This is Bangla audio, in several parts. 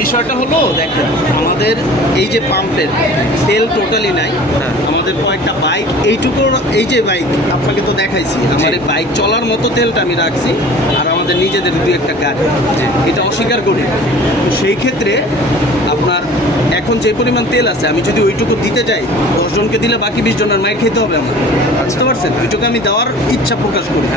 বিষয়টা হলো দেখেন, আমাদের এই যে পাম্পের তেল টোটালি নাই। আমাদের কয়েকটা বাইক, এইটুকু এই যে বাইক আপনাকে তো দেখাইছি, আমার এই বাইক চলার মতো তেলটা আমি রাখছি, আর আমাদের নিজেদের দুই একটা গাড়ি, এটা অস্বীকার করি। তো সেই ক্ষেত্রে আপনার এখন যে পরিমাণ তেল আছে, আমি যদি ওইটুকু দিতে যাই, 10 জনকে দিলে বাকি 20 জনের মাইর খেতে হবে আমার, বুঝতে পারছেন? ওইটুকু আমি দেওয়ার ইচ্ছা প্রকাশ করি,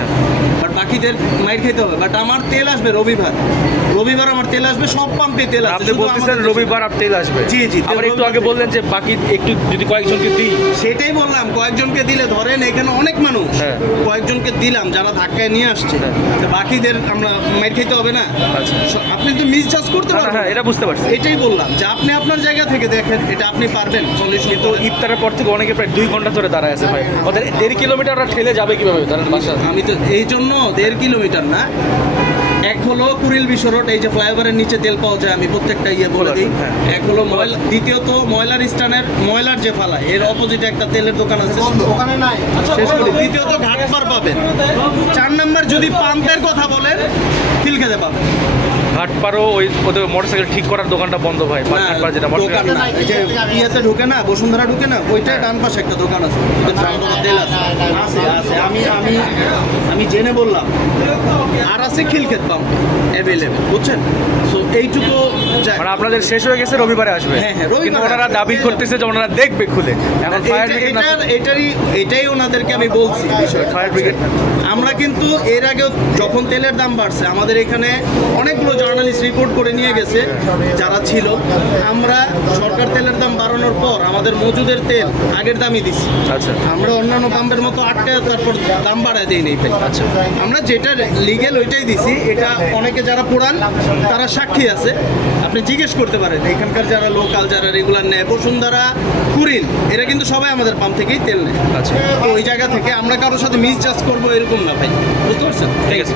বাট বাকিদের মাইর খেতে হবে। বাট আমার তেল আসবে রবিবার, আমার তেল আসবে, সব পাম্পে তেল আসবে। আপনি বলতেছেন রবিবার আর তেল আসবে? জি জি। আবার একটু আগে বললেন যে বাকি একটু যদি কয়েকজনকে দিই, সেটাই বললাম, কয়েকজনকে দিলে ধরেন এখানে অনেক মানুষ, কয়েকজনকে দিলাম যারা ধাক্কায় নিয়ে আসছে, তো বাকিদের আমরা মাইর খেতে হবে না। আপনি তো মিসজাজ করতে পারবেন। হ্যাঁ, এটা বুঝতে পারছি। এটাই বললাম যে আপনি আপনার জায়গা থেকে দেখেন, এটা আপনি পারবেন। কিন্তু ইফতারের পর থেকে অনেকে প্রায় 2 ঘন্টা ধরে দাঁড়ায় আছে ভাই, ওদের 1.5 কিলোমিটার ওরা ঠেলে যাবে কিভাবে তাদের বাসা? আমি তো এই জন্য 1.5 কিলোমিটার না, এক হলো কুড়িল বিশ্ব রোড, এই যে ফ্লাইওভারের নিচে তেল পাওয়া যায়, আমি প্রত্যেকটা বলে দিই। এক হলো ময়লা, দ্বিতীয়ত ময়লার স্ট্যান্ডের ময়লার যে ফালায় এর অপোজিটে একটা তেলের দোকান আছে, ওখানে নাই, শেষ করি। দ্বিতীয়ত ঘাটপার পাবেন। 4 নাম্বার যদি পাম্পের কথা বলেন, খিলখেতে পাবেন। ঘাটপাড়ও ওই ওদের মোটরসাইকেল ঠিক করার দোকানটা বন্ধ ভাই, ঘাটপাড় যেটা দোকান না, এই যে ইয়েতে ঢুকে না, বসুন্ধরা ঢুকে না, ওইটাই ডান পাশে একটা দোকান আছে, তেল আছে। আমি জেনে বললাম। আর আছে খিলক্ষেত পাম্প অ্যাভেলেবেল, বুঝছেন? সো এইটুকু মানে আপনাদের শেষ হয়ে গেছে, রবিবারে আসবে। হ্যাঁ, কিন্তু ওনারা দাবি করতেছে যে ওনারা দেখবে খুলে। এখন ফায়ার ব্রিগেড, এটাই ওনাদেরকে আমি বলছি বিষয়। ফায়ার ব্রিগেড আমরা কিন্তু এর আগেও যখন তেলের দাম বাড়ছে, আমাদের এখানে অনেকগুলো জার্নালিস্ট রিপোর্ট করে নিয়ে গেছে যারা ছিল। আমরা সরকার তেলের দাম বাড়ানোর পর আমাদের মজুদের তেল আগের দামই দিচ্ছি। আচ্ছা, আমরা অন্যান্য পাম্পের মতো আটকে তারপর দাম বাড়ায় দিই নেই। আচ্ছা, আমরা যেটা লিগেল ওইটাই দিছি। এটা অনেকে যারা পুরান তারা সাক্ষী আছে, আপনি জিজ্ঞেস করতে পারেন। এখানকার যারা লোকাল, যারা রেগুলার নেয়, বসুন্ধরা, কুড়িল, এরা কিন্তু সবাই আমাদের পাম্প থেকেই তেল নেয়। আচ্ছা, তো ওই জায়গা থেকে আমরা কারোর সাথে মিসজাজ করবো এরকম না ভাই, বুঝতে পারছেন? ঠিক আছে।